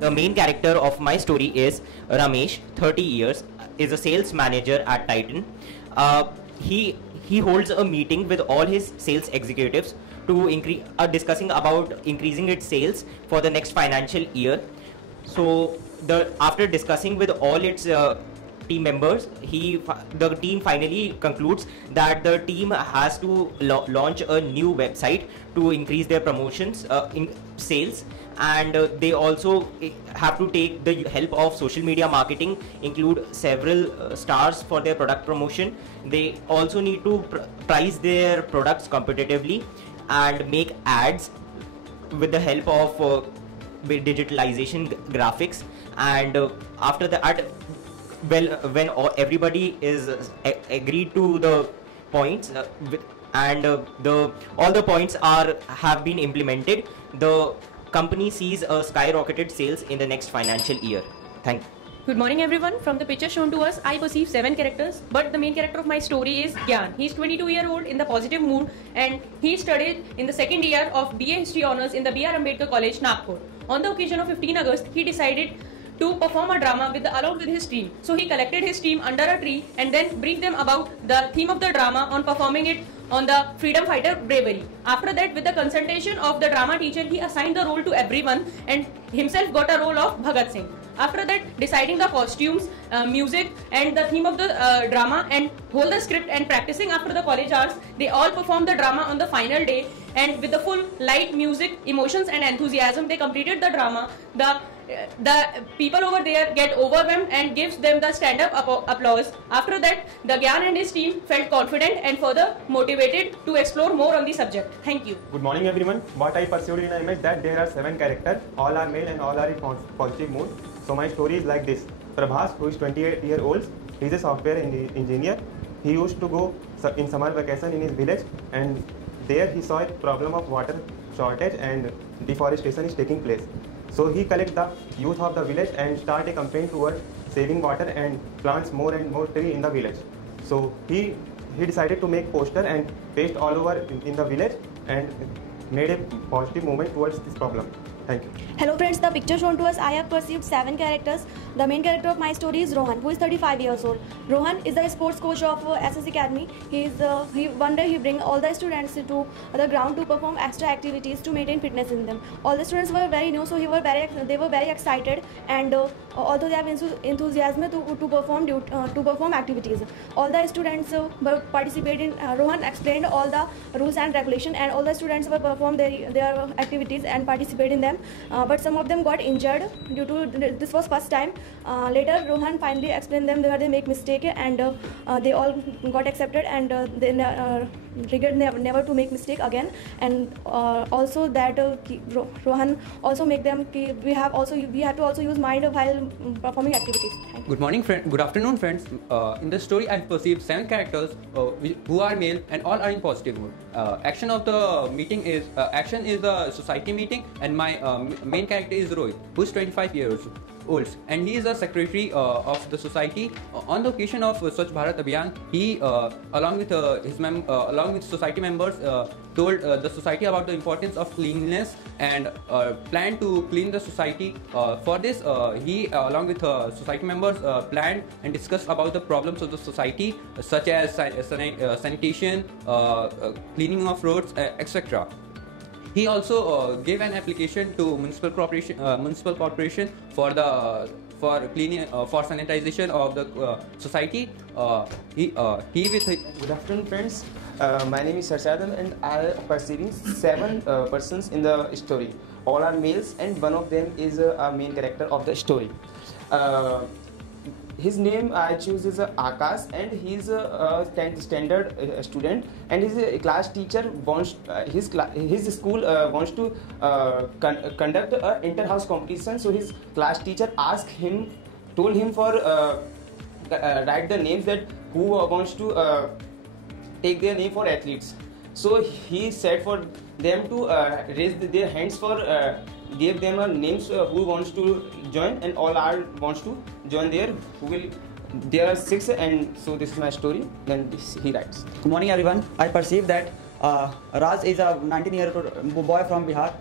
The main character of my story is Ramesh, 30 years, is a sales manager at Titan. He holds a meeting with all his sales executives to discussing about increasing its sales for the next financial year. So after discussing with all its team members, the team finally concludes that the team has to launch a new website to increase their promotions in sales, and they also have to take the help of social media marketing, include several stars for their product promotion. They also need to price their products competitively and make ads with the help of with digitalization graphics. And after that, when everybody is agreed to the points and all the points have been implemented, the company sees a skyrocketed sales in the next financial year. Thank you. Good morning everyone. From the picture shown to us, I perceive 7 characters, but the main character of my story is Gyan. He is 22-year-old in the positive mood, and he studied in the second year of BA History Honours in the B.R. Ambedkar College, Nagpur. On the occasion of 15 August, he decided to perform a drama along with his team. So he collected his team under a tree and then briefed them about the theme of the drama on performing it on the freedom fighter bravery. After that, with the consultation of the drama teacher, he assigned the role to everyone and himself got a role of Bhagat Singh. After that, deciding the costumes, music and the theme of the drama and hold the script and practicing after the college hours, they all performed the drama on the final day, and with the full light, music, emotions and enthusiasm, they completed the drama. The people over there get overwhelmed and gives them the stand-up applause. After that, the Gyan and his team felt confident and further motivated to explore more on the subject. Thank you. Good morning everyone. What I perceived in the image that there are 7 characters, all are male and all are in positive mood. So my story is like this. Prabhas, who is 28-year-old, he is a software engineer. He used to go in summer vacation in his village, and there he saw a problem of water shortage and deforestation is taking place. So he collects the youth of the village and start a campaign towards saving water and plants more and more tree in the village. So he decided to make poster and paste all over in the village and made a positive movement towards this problem. Thank you. Hello friends, the picture shown to us, I have perceived 7 characters. The main character of my story is Rohan, who is 35 years old. Rohan is the sports coach of SS Academy. One day he brings all the students to the ground to perform extra activities to maintain fitness in them. All the students were very new, so they were very excited, and although they have enthusiasm to perform activities. All the students were participating. Rohan explained all the rules and regulations, and all the students were performed their activities and participate in them. But some of them got injured due to this was first time. Later Rohan finally explained them that they make mistake, and they all got accepted, and they regret never to make mistake again. And also that Rohan also make them we have to also use mind while performing activities. Good morning friend. Good afternoon friends. In the story I have perceived 7 characters who are male and all are in positive mood. Action of the meeting is action is a society meeting, and my main character is Rohit, who is 25 years old, and he is a secretary of the society. On the occasion of Swachh Bharat Abhiyan, he along with society members told the society about the importance of cleanliness and planned to clean the society. For this, he along with society members planned and discussed about the problems of the society, such as sanitation, cleaning of roads, etc. He also gave an application to municipal corporation for cleaning for sanitization of the society. Good afternoon friends. My name is Sarsadan, and I am perceiving 7 persons in the story. All are males, and one of them is a main character of the story. His name I choose is Akash, and he is a 10th standard student, and his class teacher wants his school wants to conduct a inter-house competition. So his class teacher told him for write the names that who wants to take their name for athletes. So he said for them to raise their hands for gave them a names who wants to join, and all are wants to join there. There are 6, and so this is my story. Then he writes. Good morning everyone. I perceive that Raj is a 19-year-old boy from Bihar.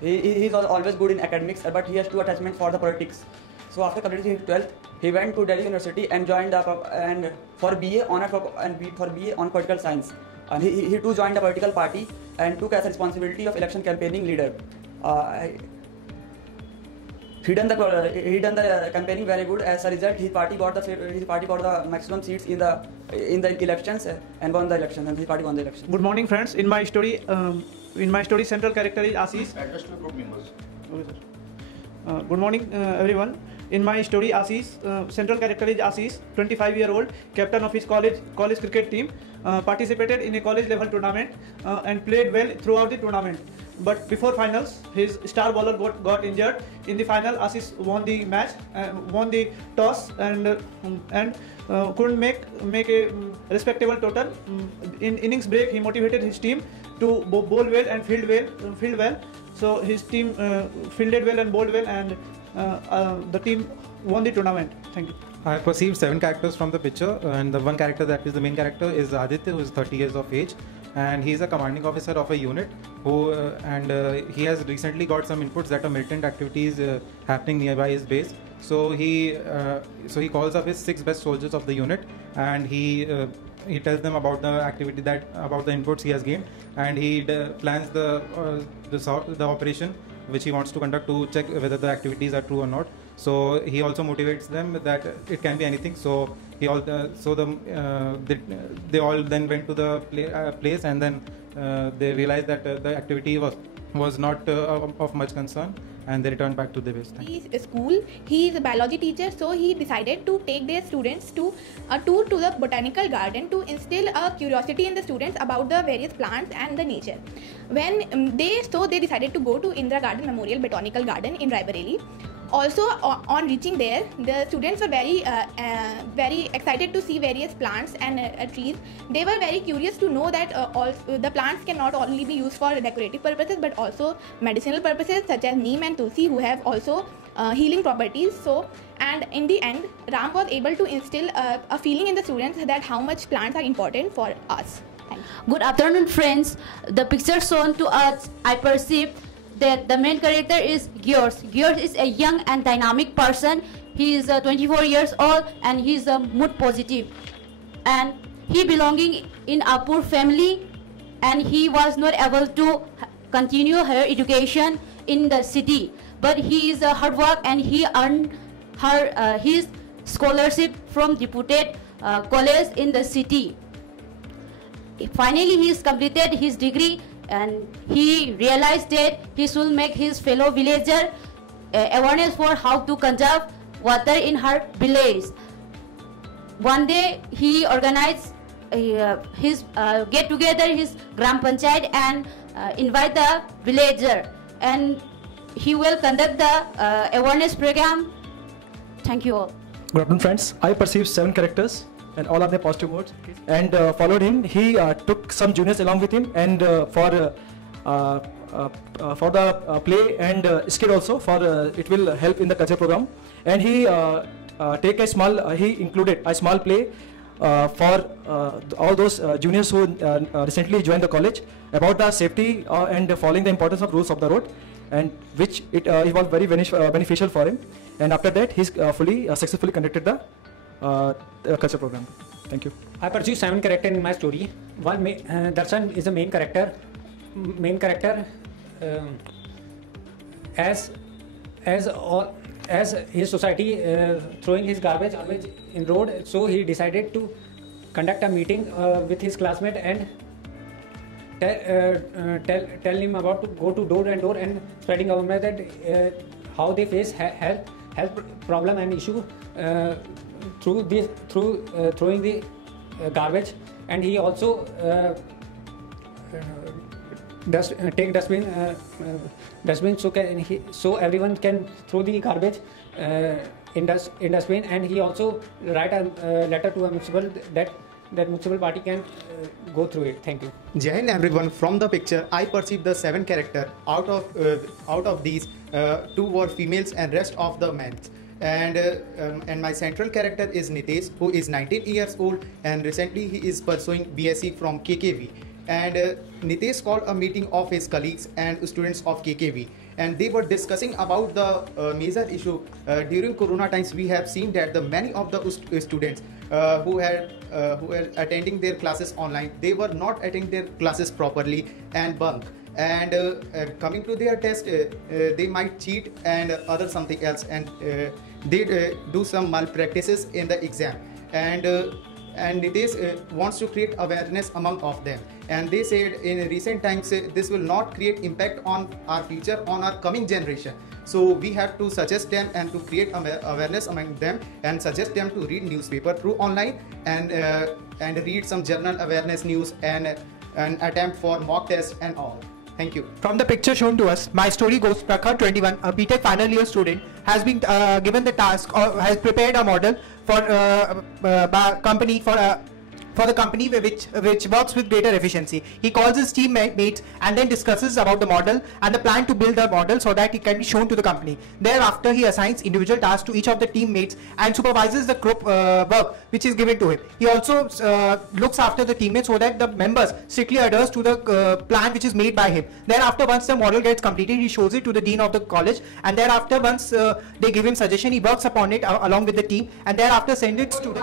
He is always good in academics, but he has too attachment for the politics. So after completing his 12th, he went to Delhi University and joined for BA on political science. And he too joined a political party and took as a responsibility of election campaigning leader. He done the campaigning very good. As a result, his party got the maximum seats in the elections and won the elections. And his party won the election. Good morning, friends. In my story, central character is Ashish. Address to group members. Okay, sir. Good morning, everyone. In my story, Ashish, central character is Ashish, 25-year-old, captain of his college cricket team, participated in a college level tournament and played well throughout the tournament. But before finals, his star bowler got injured. In the final, Ashish won the match, won the toss, and couldn't make a respectable total. In innings break, he motivated his team to bowl well and field well. So his team fielded well and bowled well, and the team won the tournament. Thank you. I perceived 7 characters from the picture, and the one character that is the main character is Aditya, who is 30 years of age, and he is a commanding officer of a unit who he has recently got some inputs that are militant activities happening nearby his base. So he calls up his 6 best soldiers of the unit, and he tells them about the about the inputs he has gained, and he plans the operation which he wants to conduct to check whether the activities are true or not. So he also motivates them that it can be anything. So they all then went to the place, and then they realized that the activity was not of much concern, and they returned back to the base. He is a biology teacher, so he decided to take their students to a tour to the botanical garden to instill a curiosity in the students about the various plants and the nature. When they decided to go to Indira Garden Memorial Botanical Garden in Raebareli. Also, on reaching there, the students were very excited to see various plants and trees. They were very curious to know that the plants can not only be used for decorative purposes but also medicinal purposes, such as neem and tulsi, who have also healing properties. And in the end, Ram was able to instill a feeling in the students that how much plants are important for us. Good afternoon, friends. The picture shown to us, I perceive that the main character is George. George is a young and dynamic person. He is 24 years old and he is mood positive. And he belonging in a poor family, and he was not able to continue her education in the city. But he is hard work, and he earned his scholarship from reputed college in the city. Finally, he has completed his degree, and he realized that he should make his fellow villager awareness for how to conserve water in her village. One day he organized his get together his Gram Panchayat and invite the villager, and he will conduct the awareness program. Thank you all. Good afternoon, friends. I perceived 7 characters, and all are their positive modes, and followed him. He took some juniors along with him, and for the play and skit also, it will help in the culture program. And he he included a small play for all those juniors who recently joined the college about the safety and following the importance of rules of the road, and which it was very beneficial for him. And after that, he's successfully conducted the culture program. Thank you. I perceive 7 characters in my story. One, Darshan is the main character. As his society throwing his garbage in road, so he decided to conduct a meeting with his classmate and tell him about to go to door and door and spreading awareness that how they face health problem and issue through throwing the garbage. And he also take dustbin so everyone can throw the garbage in dustbin. And he also write a letter to a municipal that municipal party can go through it. Thank you. Jai Hind everyone. From the picture, I perceive the 7 characters. Out of these, 2 were females and rest of the men. And my central character is Nitesh, who is 19 years old, and recently he is pursuing BSc from KKV. And Nitesh called a meeting of his colleagues and students of KKV, and they were discussing about the major issue. During Corona times, we have seen that the many of the students who were attending their classes online, they were not attending their classes properly and bunk. And coming to their test, they might cheat and other something else, and they do some malpractices in the exam. And Nitesh wants to create awareness among of them. And they said in recent times, this will not create impact on our future, on our coming generation. So we have to suggest them and to create awareness among them, and suggest them to read newspaper through online, and read some journal awareness news, and attempt for mock tests and all. Thank you. From the picture shown to us, my story goes Prakhar 21, a BTech final year student, has been given the task or has prepared a model for the company which works with greater efficiency. He calls his teammates and then discusses about the model and the plan to build the model so that it can be shown to the company. Thereafter, he assigns individual tasks to each of the teammates and supervises the group work which is given to him. He also looks after the teammates so that the members strictly adhere to the plan which is made by him. Thereafter, once the model gets completed, he shows it to the dean of the college, and thereafter, once they give him suggestion, he works upon it along with the team, and thereafter send it to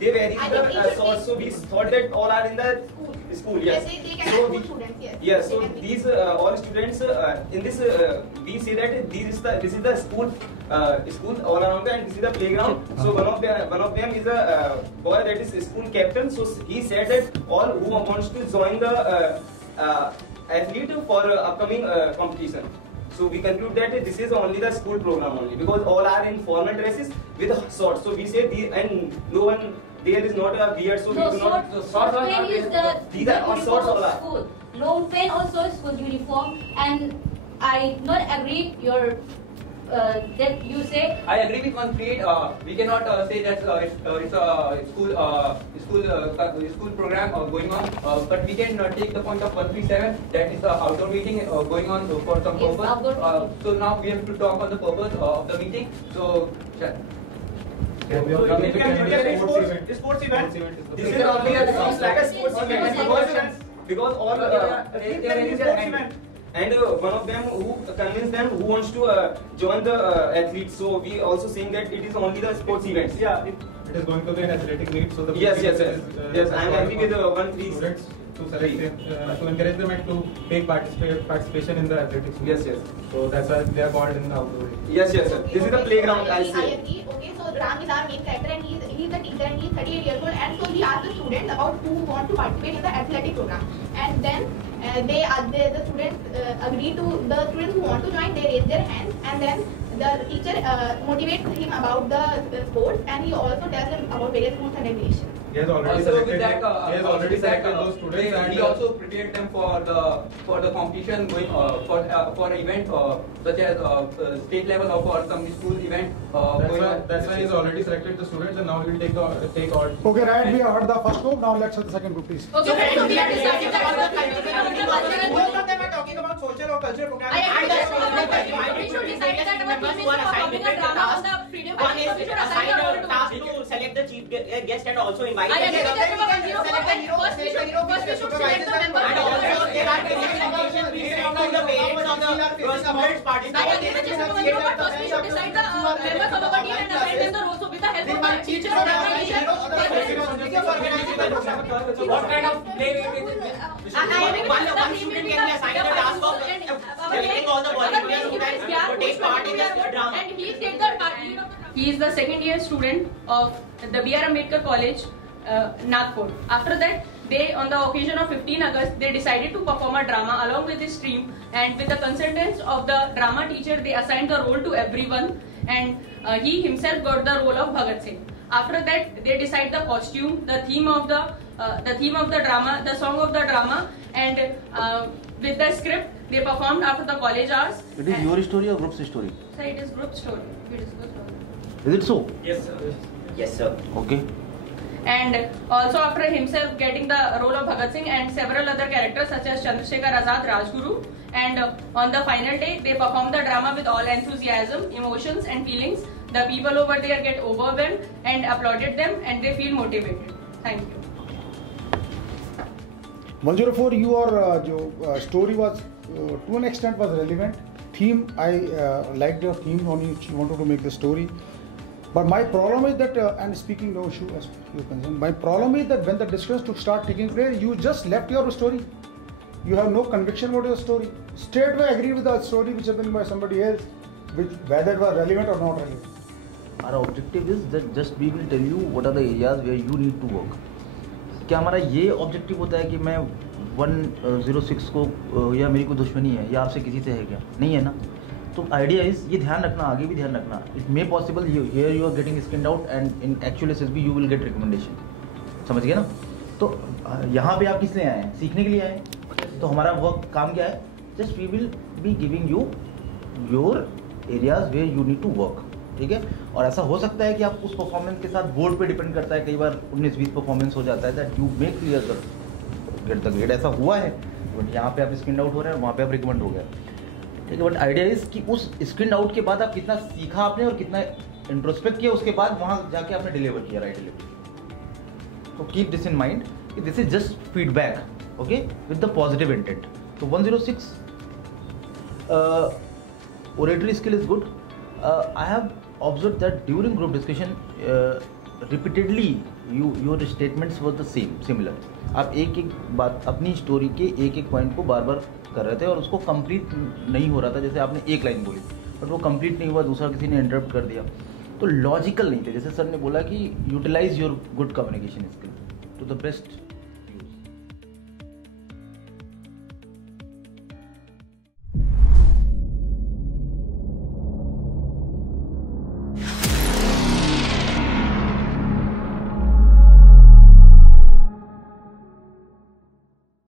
they vary the source, so we thought that all are in the school. Yes. Yes. So these all students in this we say that this is the school all around, and this is the playground. So one of them is a boy that is school captain. So he said that all who wants to join the athlete for upcoming competition. So we conclude that this is only the school program only, because all are in formal dresses with shorts. So we say and no one there is not a beard, so we do not. These are all shorts all are. School. Long pen also school uniform, and I not agree your that you say. I agree with one creed. We cannot say that it's a school program going on, but we can take the point of 137, that is the outdoor meeting going on for some purpose. So now we have to talk on the purpose of the meeting. So. Sports event. This is only like a sports event because all and one of them who convinced them who wants to join the athletes. So we also saying that it is only the sports events. Yeah, it is going to be an athletic meet. So the yes. I am agree with 1-3 students to select them, to encourage them and to take participation in the athletics. Yes. So that's why they are called in the outdoor. Yes, sir. This is the playground. I agree. Okay, so Ram is our main character, and he's a teacher, and he's 38 years old. And so we asked the students about who want to participate in the athletic program, and then the students agreed to. The students who want to join, they raise their hands, and then the teacher motivates him about the sports, and he also tells him about various rules and regulations. He has already selected those students, and he also prepared them for the competition going for an event such as state level or for some school event. That's why he's already selected the students, and now he will take all. Okay, right. We heard the first group. Now let's have the second group, please. Okay, so we are deciding both of them are talking about social or cultural program. We should decide that our team is performing a drama on the freedom. One is assign a task to select the chief guest and also invite. I agree with that. First we should select the members. And also there are presentations we send to the parents of the students participating. I agree with Mr. Manju, but first we should decide the members of our team and assign them the roles. So with the help of the teacher or what kind of play will be? One student can be assigned the task of selecting all the volunteers who can take part in the drama. And he take the part. He is the second year student of the B.R. Ambedkar College, Nagpur. After that, they, on the occasion of 15 August, they decided to perform a drama along with his team, and with the consentence of the drama teacher, they assigned the role to everyone, and he himself got the role of Bhagat Singh. After that, they decide the costume, the theme of the drama, the song of the drama, and with the script, they performed after the college hours. It is your story or group's story? Sir, it is group story. Is it so? Yes, sir. Yes, sir. Okay. And also after himself getting the role of Bhagat Singh and several other characters such as Chandrasekhar Azad, Rajguru, and on the final day they performed the drama with all enthusiasm, emotions and feelings. the people over there get overwhelmed and applauded them and they feel motivated. Thank you. 104, your story was to an extent was relevant. Theme, I liked your theme on which you wanted to make the story. But my problem is that, and speaking no issue as you're concerned, my problem is that when the discussions to start taking place, you just left your story. You have no conviction about your story. Straight away agree with the story which has been by somebody else, which whether it was relevant or not relevant. Our objective is that just we will tell you what are the areas where you need to work. क्या हमारा ये objective होता है कि मैं 106 को या मेरी कोई दुश्मनी है या आपसे किसी से है क्या? नहीं है ना. तो आइडिया इज ये ध्यान रखना, आगे भी ध्यान रखना. It may possible here you are getting screened out and in actual SSB you will get recommendation. समझ गए ना. तो यहाँ पे आप किस लिए आए हैं? सीखने के लिए आए हैं. तो हमारा वर्क काम क्या है? Just we will be giving you your areas where you need to work. ठीक है. और ऐसा हो सकता है कि आप उस परफॉर्मेंस के साथ बोर्ड पे डिपेंड करता है. कई बार 19-20 परफॉर्मेंस हो जाता है that you make clear the get the grade. ऐसा हुआ है. बट यहाँ पे आप स्किन्ड आउट हो रहे हैं, वहाँ पे आप रिकमेंड हो गए. ठीक है. बट आइडिया इज कि उस स्किन्ड आउट के बाद आप कितना सीखा आपने और कितना इंट्रोस्पेक्ट किया, उसके बाद वहाँ जाके आपने डिलीवर किया राइट डिलीवर. तो कीप दिस इन माइंड कि this is just feedback, okay, with the positive intent. तो 106 oratory skill is good. I have observed that during group discussion repeatedly your statements were the similar. आप एक एक बात अपनी story के एक एक पॉइंट को बार बार कर रहे थे और उसको कंप्लीट नहीं हो रहा था. जैसे आपने एक लाइन बोली बट वो कंप्लीट नहीं हुआ, दूसरा किसी ने इंटरप्ट कर दिया, तो लॉजिकल नहीं थे. जैसे सर ने बोला कि utilise your good communication skill to the best